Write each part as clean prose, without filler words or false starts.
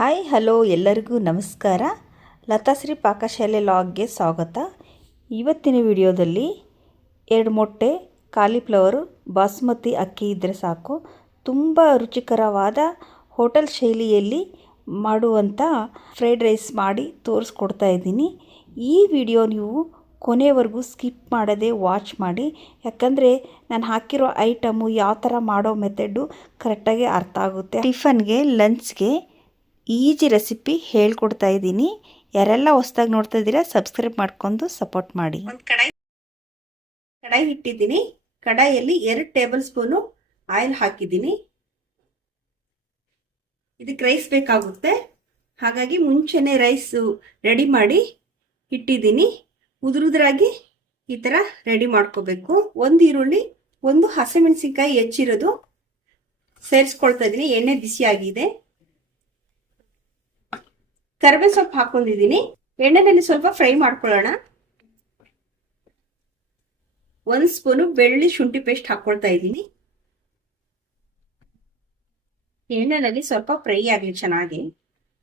Hi hello ಎಲ್ಲರಿಗೂ ನಮಸ್ಕಾರ. ಲತಾಶ್ರೀ ಪಾಕಶಾಲೆ ಲಾಗ್ಗೆ ಸ್ವಾಗತ. ಇವತ್ತಿನ ವಿಡಿಯೋದಲ್ಲಿ 2 ಮೊಟ್ಟೆ, ಕಾಲಿಫ್ಲವರು, ಬಾಸುಮತಿ ಅಕ್ಕಿ ಇದ್ದರೆ ಸಾಕು, ತುಂಬ ರುಚಿಕರವಾದ ಹೋಟೆಲ್ ಶೈಲಿಯಲ್ಲಿ ಮಾಡುವಂಥ ಫ್ರೈಡ್ ರೈಸ್ ಮಾಡಿ ತೋರಿಸ್ಕೊಡ್ತಾ ಇದ್ದೀನಿ. ಈ ವಿಡಿಯೋ ನೀವು ಕೊನೆವರೆಗೂ ಸ್ಕಿಪ್ ಮಾಡದೆ ವಾಚ್ ಮಾಡಿ, ಯಾಕಂದರೆ ನಾನು ಹಾಕಿರೋ ಐಟಮು ಯಾವ ಥರ ಮಾಡೋ ಮೆಥಡು ಕರೆಕ್ಟಾಗಿ ಅರ್ಥ ಆಗುತ್ತೆ. ಟಿಫನ್ಗೆ, ಲಂಚ್ಗೆ ಈಜಿ ರೆಸಿಪಿ ಹೇಳ್ಕೊಡ್ತಾ ಇದ್ದೀನಿ. ಯಾರೆಲ್ಲ ಹೊಸದಾಗಿ ನೋಡ್ತಾ ಇದ್ದೀರಾ ಸಬ್ಸ್ಕ್ರೈಬ್ ಮಾಡ್ಕೊಂಡು ಸಪೋರ್ಟ್ ಮಾಡಿ. ಒಂದು ಕಡಾಯಿ ಇಟ್ಟಿದ್ದೀನಿ. ಕಡಾಯಿಯಲ್ಲಿ 2 ಟೇಬಲ್ ಸ್ಪೂನು ಆಯಿಲ್ ಹಾಕಿದ್ದೀನಿ. ಇದಕ್ಕೆ ರೈಸ್ ಬೇಕಾಗುತ್ತೆ, ಹಾಗಾಗಿ ಮುಂಚೆನೆ ರೈಸ್ ರೆಡಿ ಮಾಡಿ ಇಟ್ಟಿದ್ದೀನಿ. ಉದುರುದ್ರಾಗಿ ಈ ಥರ ರೆಡಿ ಮಾಡ್ಕೋಬೇಕು. 1 ಈರುಳ್ಳಿ, 1 ಹಸಿಮೆಣಸಿನ್ಕಾಯಿ ಹೆಚ್ಚಿರೋದು ಸೇರಿಸ್ಕೊಳ್ತಾ ಇದ್ದೀನಿ. ಎಣ್ಣೆ ಬಿಸಿ ಆಗಿದೆ. ಕರಿಬೇವು ಸೊಪ್ಪು ಹಾಕೊಂಡಿದ್ದೀನಿ. ಎಣ್ಣೆನಲ್ಲಿ ಸ್ವಲ್ಪ ಫ್ರೈ ಮಾಡ್ಕೊಳ್ಳೋಣ. 1 ಸ್ಪೂನು ಬೆಳ್ಳುಳ್ಳಿ ಶುಂಠಿ ಪೇಸ್ಟ್ ಹಾಕೊಳ್ತಾ ಇದ್ದೀನಿ. ಎಣ್ಣೆನಲ್ಲಿ ಸ್ವಲ್ಪ ಫ್ರೈ ಆಗಲಿ, ಚೆನ್ನಾಗಿ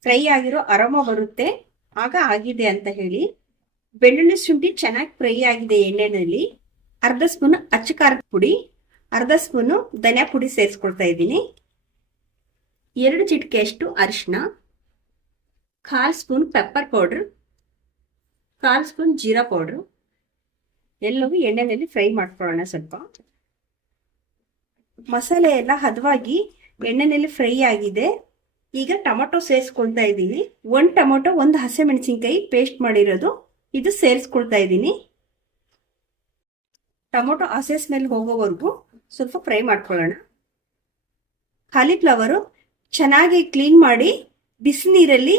ಫ್ರೈ ಆಗಿರೋ ಅರೋಮಾ ಬರುತ್ತೆ, ಆಗ ಆಗಿದೆ ಅಂತ ಹೇಳಿ. ಬೆಳ್ಳುಳ್ಳಿ ಶುಂಠಿ ಚೆನ್ನಾಗಿ ಫ್ರೈ ಆಗಿದೆ ಎಣ್ಣೆನಲ್ಲಿ. ಅರ್ಧ ಸ್ಪೂನು ಅಚ್ಚ ಖಾರದ ಪುಡಿ, ಅರ್ಧ ಸ್ಪೂನು ಧನಿಯಾ ಪುಡಿ ಸೇರಿಸ್ಕೊಳ್ತಾ ಇದ್ದೀನಿ. 2 ಚಿಟಿಕೆ ಅಷ್ಟು ಅರಿಶಿನ, 1/4 spoon pepper powder, 1/4 spoon jeera powder. ಎಲ್ಲವೂ ಎಣ್ಣೆಯಲ್ಲಿ ಫ್ರೈ ಮಾಡ್ಕೊಳ್ಳೋಣ. ಸ್ವಲ್ಪ ಮಸಾಲೆ ಎಲ್ಲ ಹದವಾಗಿ ಎಣ್ಣೆಯಲ್ಲಿ ಫ್ರೈ ಆಗಿದೆ. ಈಗ ಟೊಮೊಟೊ ಸೇರಿಸ್ಕೊಳ್ತಾ ಇದ್ದೀನಿ. 1 ಟೊಮೊಟೊ, 1 ಹಸಿಮೆಣಸಿನ್ಕಾಯಿ ಪೇಸ್ಟ್ ಮಾಡಿರೋದು ಇದು ಸೇರಿಸ್ಕೊಳ್ತಾ ಇದ್ದೀನಿ. ಟೊಮೊಟೊ ಹಸಿ ಸ್ಮೆಲ್ ಹೋಗೋವರೆಗೂ ಸ್ವಲ್ಪ ಫ್ರೈ ಮಾಡ್ಕೊಳ್ಳೋಣ. ಕಾಲಿಫ್ಲವರು ಚೆನ್ನಾಗಿ ಕ್ಲೀನ್ ಮಾಡಿ ಬಿಸಿ ನೀರಲ್ಲಿ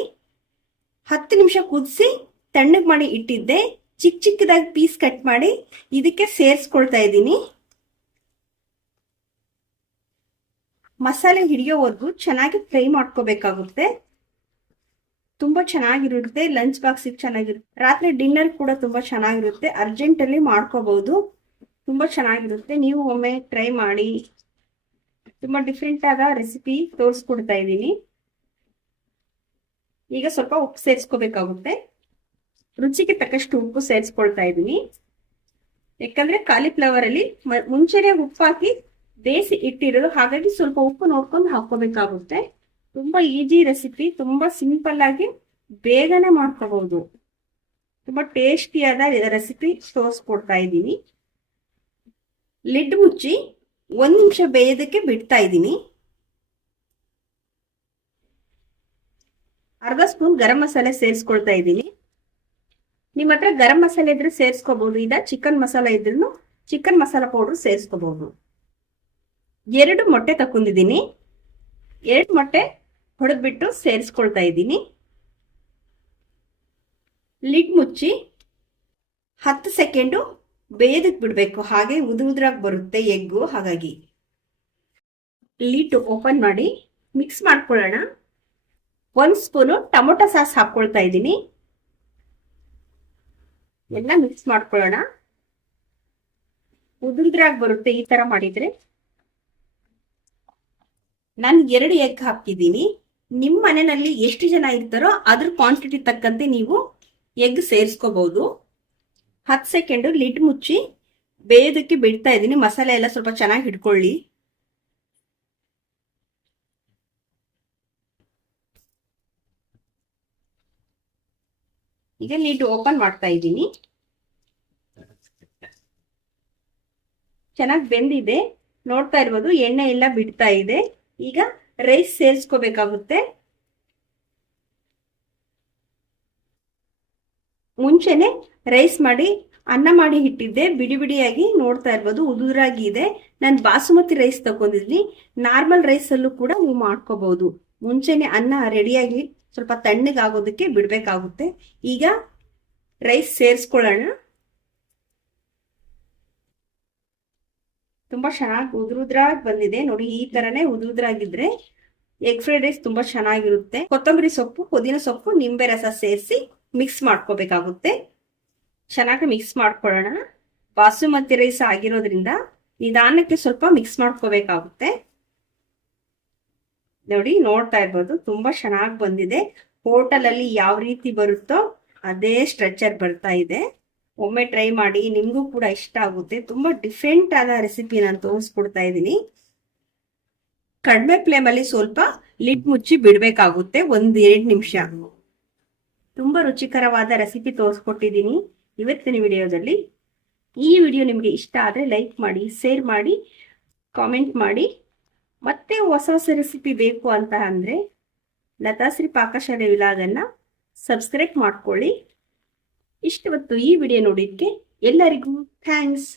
10 ನಿಮಿಷ ಕುದಿಸಿ ತಣ್ಣಗೆ ಮಾಡಿ ಇಟ್ಟಿದ್ದೆ. ಚಿಕ್ಕ ಚಿಕ್ಕದಾಗಿ ಪೀಸ್ ಕಟ್ ಮಾಡಿ ಇದಕ್ಕೆ ಸೇರಿಸ್ಕೊಳ್ತಾ ಇದ್ದೀನಿ. ಮಸಾಲೆ ಹಿಡಿಯೋವರೆಗೂ ಚೆನ್ನಾಗಿ ಫ್ರೈ ಮಾಡ್ಕೋಬೇಕಾಗುತ್ತೆ. ತುಂಬಾ ಚೆನ್ನಾಗಿರುತ್ತೆ. ಲಂಚ್ ಬಾಕ್ಸಿಗೆ ಚೆನ್ನಾಗಿರುತ್ತೆ, ರಾತ್ರಿ ಡಿನ್ನರ್ ಕೂಡ ತುಂಬಾ ಚೆನ್ನಾಗಿರುತ್ತೆ. ಅರ್ಜೆಂಟಲ್ಲಿ ಮಾಡ್ಕೋಬಹುದು, ತುಂಬಾ ಚೆನ್ನಾಗಿರುತ್ತೆ. ನೀವು ಒಮ್ಮೆ ಟ್ರೈ ಮಾಡಿ. ತುಂಬಾ ಡಿಫ್ರೆಂಟ್ ಆದ ರೆಸಿಪಿ ತೋರಿಸ್ಕೊಡ್ತಾ ಇದ್ದೀನಿ. ಈಗ ಸ್ವಲ್ಪ ಉಪ್ಪು ಸೇರಿಸ್ಕೋಬೇಕಾಗುತ್ತೆ. ರುಚಿಗೆ ತಕ್ಕಷ್ಟು ಉಪ್ಪು ಸೇರಿಸ್ಕೊಳ್ತಾ ಇದ್ದೀನಿ. ಯಾಕಂದ್ರೆ ಕಾಲಿಫ್ಲವರ್ ಅಲ್ಲಿ ಮುಂಚೆನೆ ಉಪ್ಪು ಹಾಕಿ ಬೇಯಿಸಿ ಇಟ್ಟಿರೋದು, ಹಾಗಾಗಿ ಸ್ವಲ್ಪ ಉಪ್ಪು ನೋಡ್ಕೊಂಡು ಹಾಕೋಬೇಕಾಗುತ್ತೆ. ತುಂಬಾ ಈಜಿ ರೆಸಿಪಿ, ತುಂಬಾ ಸಿಂಪಲ್ ಆಗಿ ಬೇಗನೆ ಮಾಡ್ಕೋಬಹುದು. ತುಂಬಾ ಟೇಸ್ಟಿಯಾದ ರೆಸಿಪಿ ತೋರಿಸ್ಕೊಡ್ತಾ ಇದ್ದೀನಿ. ಲಿಡ್ ಮುಚ್ಚಿ 1 ನಿಮಿಷ ಬೇಯೋದಕ್ಕೆ ಬಿಡ್ತಾ ಇದ್ದೀನಿ. ಅರ್ಧ ಸ್ಪೂನ್ ಗರಂ ಮಸಾಲೆ ಸೇರಿಸ್ಕೊಳ್ತಾ ಇದ್ದೀನಿ. ನಿಮ್ಮ ಹತ್ರ ಗರಂ ಮಸಾಲೆ ಇದ್ರೆ ಸೇರಿಸ್ಕೋಬಹುದು, ಇಲ್ಲ ಚಿಕನ್ ಮಸಾಲ ಇದ್ರೂ ಚಿಕನ್ ಮಸಾಲ ಪೌಡರ್ ಸೇರಿಸ್ಕೋಬಹುದು. 2 ಮೊಟ್ಟೆ ತಕೊಂಡಿದ್ದೀನಿ. 2 ಮೊಟ್ಟೆ ಹೊಡೆದ್ಬಿಟ್ಟು ಸೇರಿಸ್ಕೊಳ್ತಾ ಇದ್ದೀನಿ. ಲಿಡ್ ಮುಚ್ಚಿ 10 ಸೆಕೆಂಡು ಬೇಯೋದಕ್ಕೆ ಬಿಡಬೇಕು. ಹಾಗೆ ಉದುರಾಗಿ ಬರುತ್ತೆ ಎಗ್ಗು, ಹಾಗಾಗಿ ಲಿಡ್ ಓಪನ್ ಮಾಡಿ ಮಿಕ್ಸ್ ಮಾಡ್ಕೊಳ್ಳೋಣ. 1 ಸ್ಪೂನು ಟೊಮೊಟೊ ಸಾಸ್ ಹಾಕೊಳ್ತಾ ಇದ್ದೀನಿ. ಎಲ್ಲ ಮಿಕ್ಸ್ ಮಾಡ್ಕೊಳ್ಳೋಣ. ಉದುರಾಗಿ ಬರುತ್ತೆ ಈ ತರ ಮಾಡಿದ್ರೆ. ನಾನು 2 ಎಗ್ ಹಾಕಿದ್ದೀನಿ. ನಿಮ್ಮ ಮನೆಯಲ್ಲಿ ಎಷ್ಟು ಜನ ಇರ್ತಾರೋ ಅದ್ರ ಕ್ವಾಂಟಿಟಿ ತಕ್ಕಂತೆ ನೀವು ಎಗ್ ಸೇರಿಸ್ಕೋಬಹುದು. 10 ಸೆಕೆಂಡ್ ಲಿಡ್ ಮುಚ್ಚಿ ಬೇಯೋದಕ್ಕೆ ಬಿಡ್ತಾ ಇದ್ದೀನಿ. ಮಸಾಲೆ ಎಲ್ಲ ಸ್ವಲ್ಪ ಚೆನ್ನಾಗಿ ಹಿಡ್ಕೊಳ್ಳಿ. ಈಗ ಲಿಡ್ ಓಪನ್ ಮಾಡ್ತಾ ಇದ್ದೀನಿ. ಚೆನ್ನಾಗಿ ಬೆಂದಿದೆ, ನೋಡ್ತಾ ಇರ್ಬೋದು. ಎಣ್ಣೆ ಎಲ್ಲ ಬಿಡ್ತಾ ಇದೆ. ಈಗ ರೈಸ್ ಸೇರಿಸ್ಕೋಬೇಕಾಗುತ್ತೆ. ಮುಂಚೆನೆ ರೈಸ್ ಮಾಡಿ ಅನ್ನ ಮಾಡಿ ಇಟ್ಟಿದ್ದೆ, ಬಿಡಿ ಬಿಡಿಯಾಗಿ ನೋಡ್ತಾ ಇರ್ಬೋದು, ಉದುರಾಗಿ ಇದೆ. ನಾನು ಬಾಸುಮತಿ ರೈಸ್ ತಗೊಂಡಿದ್ದೀನಿ. ನಾರ್ಮಲ್ ರೈಸ್ ಅಲ್ಲೂ ಕೂಡ ನೀವು ಮಾಡ್ಕೋಬಹುದು. ಮುಂಚೆನೆ ಅನ್ನ ರೆಡಿಯಾಗಿ ಸ್ವಲ್ಪ ತಣ್ಣಗಾಗೋದಕ್ಕೆ ಬಿಡ್ಬೇಕಾಗುತ್ತೆ. ಈಗ ರೈಸ್ ಸೇರಿಸ್ಕೊಳ್ಳೋಣ. ತುಂಬಾ ಚೆನ್ನಾಗಿ ಉದುರಾಗಿ ಬಂದಿದೆ ನೋಡಿ. ಈ ತರನೇ ಉದುರಾಗಿದ್ರೆ ಎಗ್ ಫ್ರೈಡ್ ರೈಸ್ ತುಂಬಾ ಚೆನ್ನಾಗಿರುತ್ತೆ. ಕೊತ್ತಂಬರಿ ಸೊಪ್ಪು, ಪುದೀನ ಸೊಪ್ಪು, ನಿಂಬೆ ರಸ ಸೇರಿಸಿ ಮಿಕ್ಸ್ ಮಾಡ್ಕೋಬೇಕಾಗುತ್ತೆ. ಚೆನ್ನಾಗಿ ಮಿಕ್ಸ್ ಮಾಡ್ಕೊಳ್ಳೋಣ. ಬಾಸುಮತಿ ರೈಸ್ ಆಗಿರೋದ್ರಿಂದ ನಿಧಾನಕ್ಕೆ ಸ್ವಲ್ಪ ಮಿಕ್ಸ್ ಮಾಡ್ಕೋಬೇಕಾಗುತ್ತೆ. ನೋಡಿ ನೋಡ್ತಾ ಇರ್ಬೋದು, ತುಂಬಾ ಚೆನ್ನಾಗಿ ಬಂದಿದೆ. ಹೋಟೆಲ್ ಅಲ್ಲಿ ಯಾವ ರೀತಿ ಬರುತ್ತೋ ಅದೇ ಸ್ಟ್ರಕ್ಚರ್ ಬರ್ತಾ ಇದೆ. ಒಮ್ಮೆ ಟ್ರೈ ಮಾಡಿ, ನಿಮ್ಗೂ ಕೂಡ ಇಷ್ಟ ಆಗುತ್ತೆ. ತುಂಬಾ ಡಿಫ್ರೆಂಟ್ ಆದ ರೆಸಿಪಿ ನಾನು ತೋರಿಸ್ಕೊಡ್ತಾ ಇದ್ದೀನಿ. ಕಡಿಮೆ ಫ್ಲೇಮ್ ಅಲ್ಲಿ ಸ್ವಲ್ಪ ಲಿಡ್ ಮುಚ್ಚಿ ಬಿಡ್ಬೇಕಾಗುತ್ತೆ 1-2 ನಿಮಿಷ. ತುಂಬಾ ರುಚಿಕರವಾದ ರೆಸಿಪಿ ತೋರಿಸ್ಕೊಟ್ಟಿದ್ದೀನಿ ಇವತ್ತಿನ ವಿಡಿಯೋದಲ್ಲಿ. ಈ ವಿಡಿಯೋ ನಿಮಗೆ ಇಷ್ಟ ಆದರೆ ಲೈಕ್ ಮಾಡಿ, ಶೇರ್ ಮಾಡಿ, ಕಾಮೆಂಟ್ ಮಾಡಿ. ಮತ್ತೆ ಹೊಸ ಹೊಸ ರೆಸಿಪಿ ಬೇಕು ಅಂತ ಅಂದರೆ ಲತಾಶ್ರೀ ಪಾಕಶಾಲೆ ವಿಲಾಗನ್ನು ಸಬ್ಸ್ಕ್ರೈಬ್ ಮಾಡ್ಕೊಳ್ಳಿ. ಇಷ್ಟವತ್ತು ಈ ವಿಡಿಯೋ ನೋಡಿದ್ದಕ್ಕೆ ಎಲ್ಲರಿಗೂ ಥ್ಯಾಂಕ್ಸ್.